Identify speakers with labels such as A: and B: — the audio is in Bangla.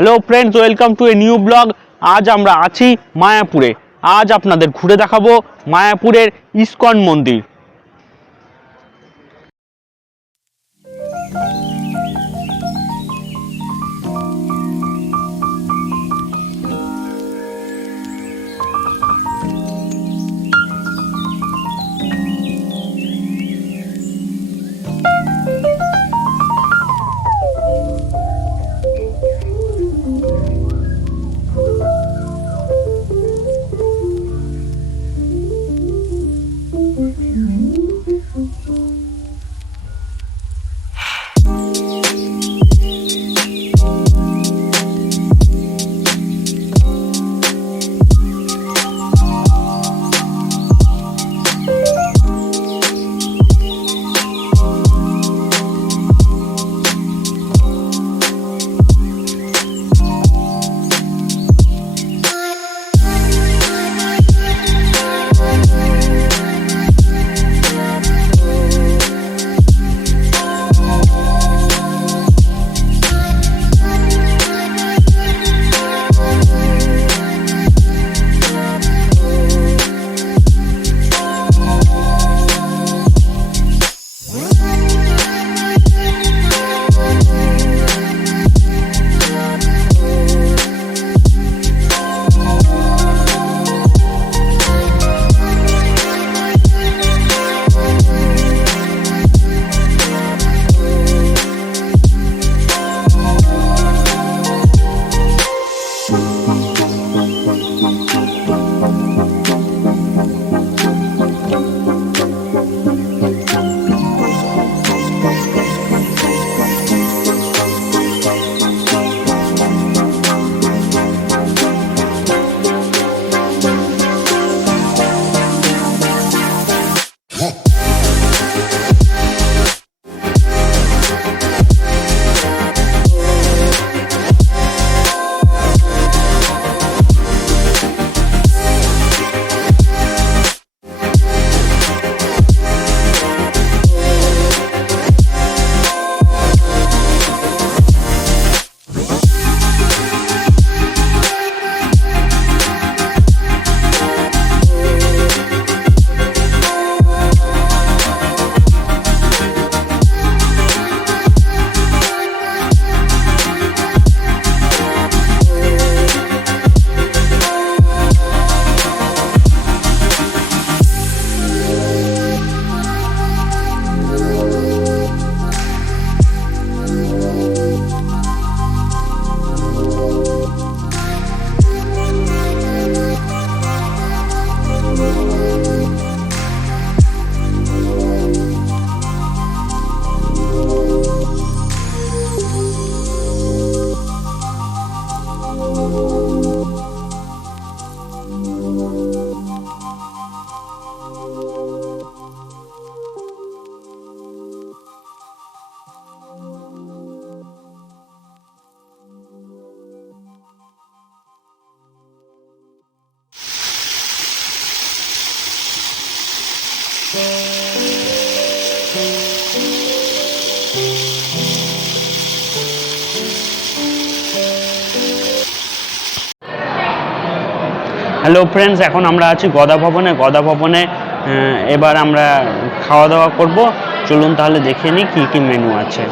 A: Hello friends welcome to a new blog আজ আমরা আছি মায়াপুরে। আজ আপনাদের ঘুরে দেখাবো মায়াপুরের ইস্কন মন্দির। হ্যালো ফ্রেন্ডস এখন আমরা আছি গদা ভবনে। গদা ভবনে এবার আমরা খাওয়া দাওয়া করব। চলুন তাহলে দেখে নিই কী কী মেনু আছে।